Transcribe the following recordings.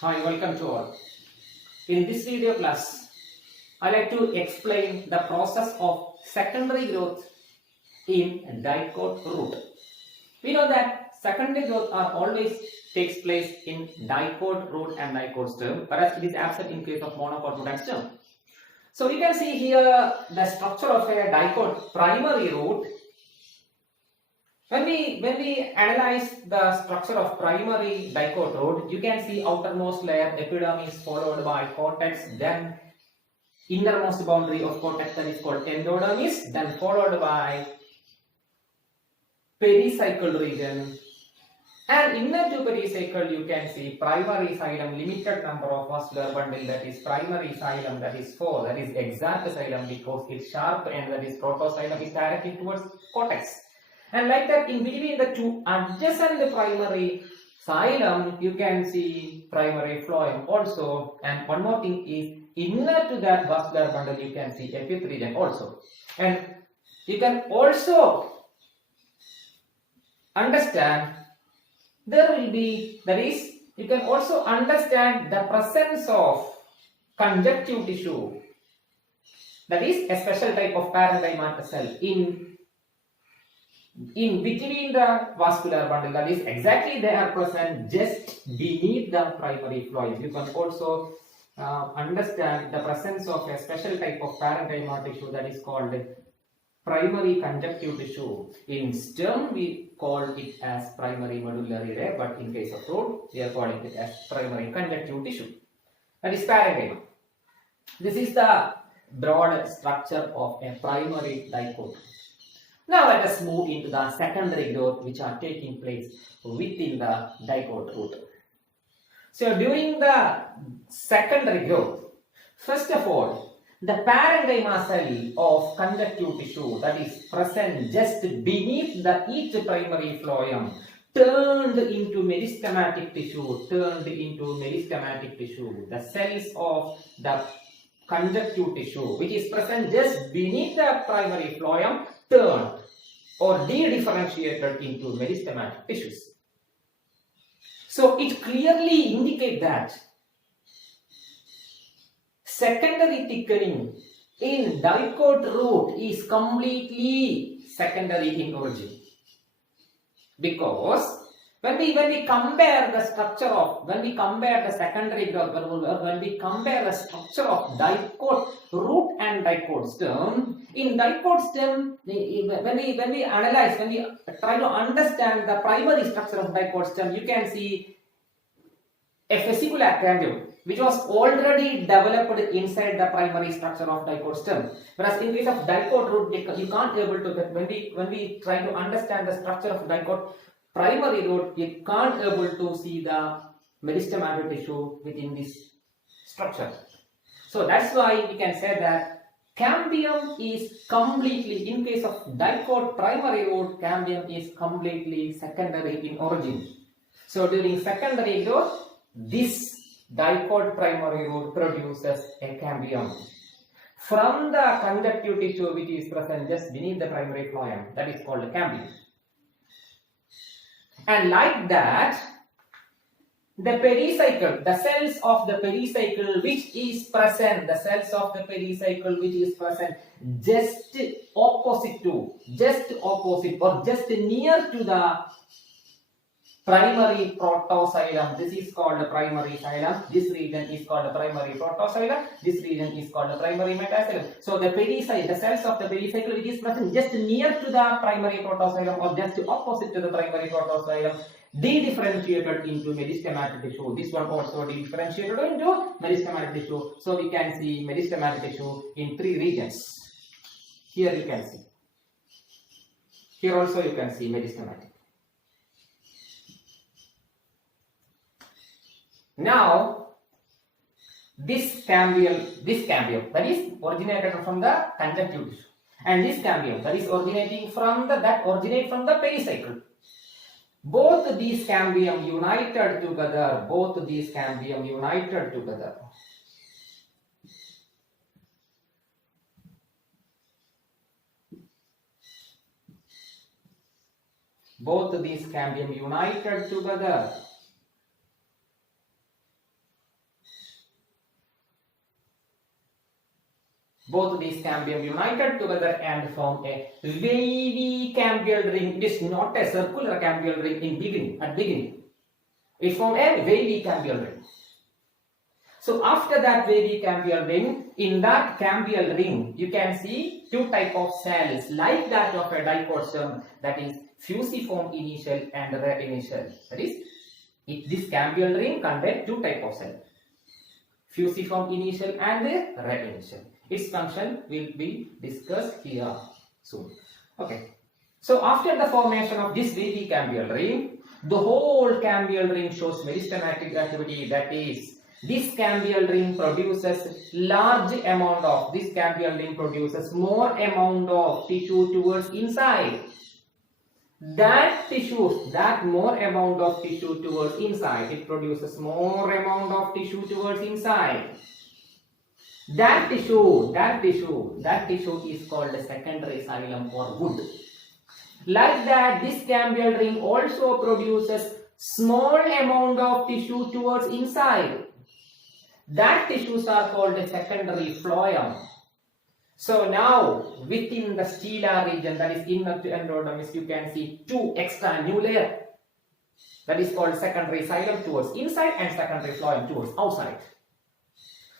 Hi, welcome to all. In this video class, I like to explain the process of secondary growth in dicot root. We know that secondary growth are always takes place in dicot root and dicot stem, whereas it is absent in case of monocot root and stem. So we can see here the structure of a dicot primary root. When we analyze the structure of primary dicot root, you can see outermost layer epidermis followed by cortex, then innermost boundary of cortex that is called endodermis, then followed by pericycle region, and inner to pericycle you can see primary xylem, limited number of vascular bundle, that is primary xylem, that is 4, that is exact xylem because its sharp end, that is protoxylem, is directed towards cortex. And like that, in between the two adjacent primary xylem, you can see primary phloem also. And one more thing is, inner to that vascular bundle, you can see epith region also. And you can also understand there will be, that is, you can also understand the presence of conjunctive tissue, that is a special type of parenchyma cell in between the vascular bundle, that is exactly they are present just beneath the primary phloem. You can also understand the presence of a special type of parenchyma tissue that is called primary conjunctive tissue. In stem we call it as primary medullary layer, but in case of root we are calling it as primary conjunctive tissue, that is parenchyma. This is the broad structure of a primary dicot. Now let us move into the secondary growth which are taking place within the dicot root. So during the secondary growth, first of all, the parenchyma cell of conjunctive tissue that is present just beneath each primary phloem turned into meristematic tissue, The cells of the conjunctive tissue which is present just beneath the primary phloem turned or de-differentiated into meristematic tissues. So it clearly indicates that secondary thickening in dicot root is completely secondary in origin, because when we compare the structure of, when we compare the secondary growth, when we compare the structure of dicot root and dicot stem, in dicot stem, when we analyze, when we try to understand the primary structure of dicot stem, you can see a vesicular cambium which was already developed inside the primary structure of dicot stem. Whereas in case of dicot root, you can't able to get, when we try to understand the structure of dicot primary root, you can't able to see the meristematic tissue within this structure. So that's why we can say that cambium is completely, in case of dicot primary root, cambium is completely secondary in origin. So during secondary growth, this dicot primary root produces a cambium from the conjunctive tissue which is present just beneath the primary phloem, that is called cambium. And like that, the pericycle, the cells of the pericycle which is present, just opposite or just near to the primary protoxylem. This is called the primary xylem. This region is called the primary protoxylem. This region is called the primary metaxylem. So the pericycle, the cells of the pericycle which is present just near to the primary protoxylem or just opposite to the primary protoxylem, de-differentiated into meristematic tissue. This one also de-differentiated into meristematic tissue. So we can see meristematic tissue in 3 regions. Here you can see. Here also you can see meristematic. Now, this cambium that is originated from the conjunctive tissue, and this cambium that is originating from the pericycle. Both these cambium united together. Both these cambium united together Both these cambium united together and form a wavy cambial ring. It is not a circular cambial ring at beginning. It forms a wavy cambial ring. So after that wavy cambial ring, in that cambial ring, you can see two type of cells like that of a dicot stem, that is fusiform initial and red initial. That is, this cambial ring contains two type of cells, fusiform initial and red initial. Its function will be discussed here soon. Okay. So after the formation of this wavy cambial ring, the whole cambial ring shows meristematic activity. That is, this cambial ring produces more amount of tissue towards inside. That more amount of tissue towards inside, it produces more amount of tissue towards inside. That tissue is called a secondary xylem or wood. Like that, this cambial ring also produces small amount of tissue towards inside. That tissues are called a secondary phloem. So now, within the stela region, that is inner to endodermis, you can see two extra new layers. That is called secondary xylem towards inside and secondary phloem towards outside.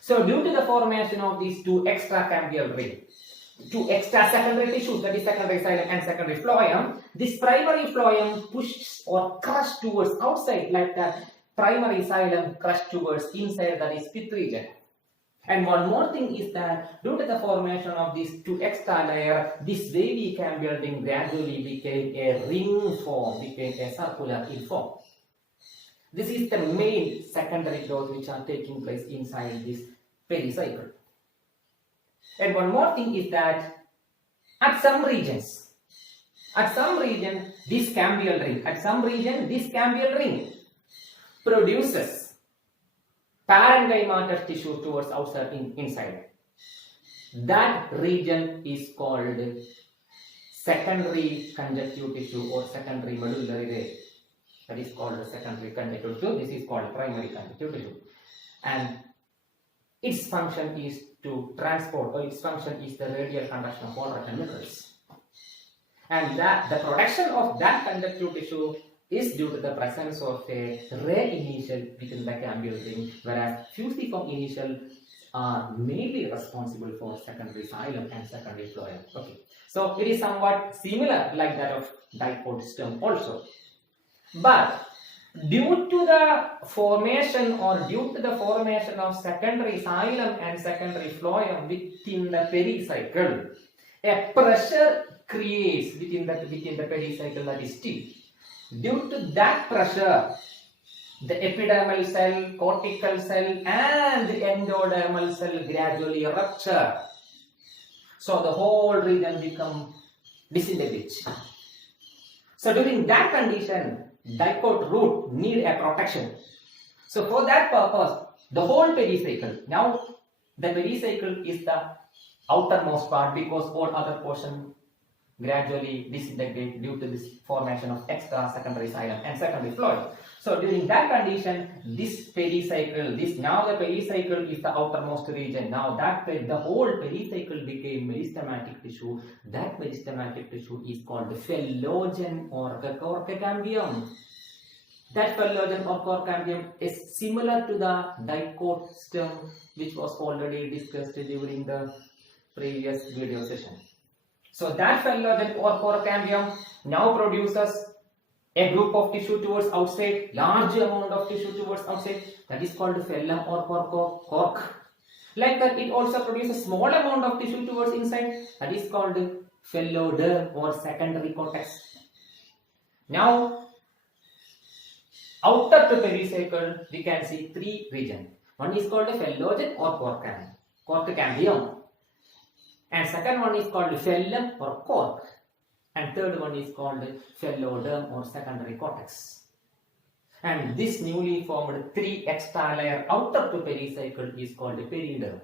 So due to the formation of these two extra cambial rings, two extra secondary tissues, that is secondary xylem and secondary phloem, this primary phloem pushes or crushes towards outside, like that primary xylem crushed towards inside, that is pith region. And one more thing is that due to the formation of these two extra layers, this wavy cambial ring gradually became a ring form, became a circular in form. This is the main secondary growth which are taking place inside this pericycle. And one more thing is that at some region, this cambial ring produces parenchymatous tissue towards outside inside. That region is called secondary conjunctive tissue or secondary medullary ray. That is called the secondary conjunctive tissue. This is called primary conjunctive tissue. And its function is to transport, or its function is the radial conduction of water and minerals. And that the production of that conjunctive tissue is due to the presence of a ray initial within the cambial ring, whereas fusiform initial are mainly responsible for secondary xylem and secondary phloem. Okay, so it is somewhat similar like that of dicot stem also, but due to the formation of secondary xylem and secondary phloem within the pericycle, a pressure creates within the pericycle, that is T. Due to that pressure, the epidermal cell, cortical cell and the endodermal cell gradually rupture. So the whole region becomes disintegrated. So during that condition, dicot root need a protection. So for that purpose, the whole pericycle, now the pericycle is the outermost part because all other portion gradually disintegrate due to this formation of extra secondary xylem and secondary phloem. So during that condition, this pericycle, now the pericycle is the outermost region. Now that the whole pericycle became meristematic tissue. That meristematic tissue is called the phellogen or the corcicambium. That phellogen or corcicambium is similar to the dicot stem, which was already discussed during the previous video session. So that phellogen or corcicambium now produces a group of tissue towards outside, large amount of tissue towards outside, that is called phellum or cork. Like that, it also produces small amount of tissue towards inside, that is called phelloderm or secondary cortex. Now, outer to pericycle, we can see three regions. One is called phellogen or corcicambium. And second one is called phellum or cork. And third one is called phelloderm or secondary cortex. And this newly formed three extra layer outer to pericycle is called periderm.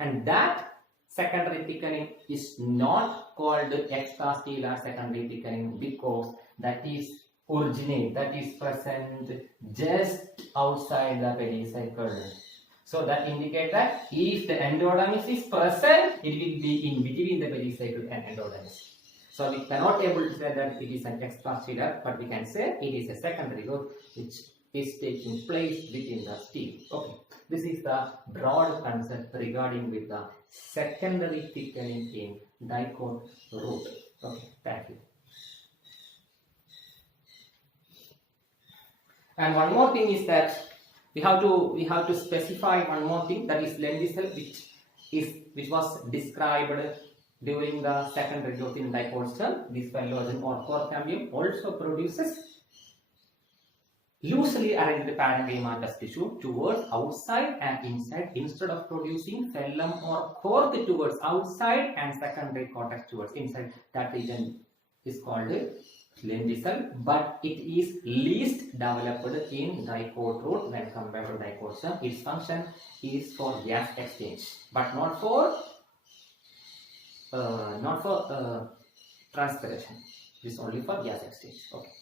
And that secondary thickening is not called extrastellar secondary thickening because that is present just outside the pericycle. So that indicates that if the endodermis is present, it will be in between the pericycle and endodermis. So we cannot able to say that it is an extracellular, but we can say it is a secondary growth which is taking place within the stem. Okay, this is the broad concept regarding with the secondary thickening in dicot root. Okay, thank you. And one more thing is that we have to specify one more thing, that is lenticel, which was described during the secondary growth in dicot stem. This phalogen or core cambium also produces loosely arranged parenchymatous tissue towards outside and inside, instead of producing phellum or core towards outside and secondary cortex towards inside. That region is called lenticel, but it is least developed in dicot root when compared to dicot stem. Its function is for gas exchange, but not for transpiration. It is only for gas exchange. Okay.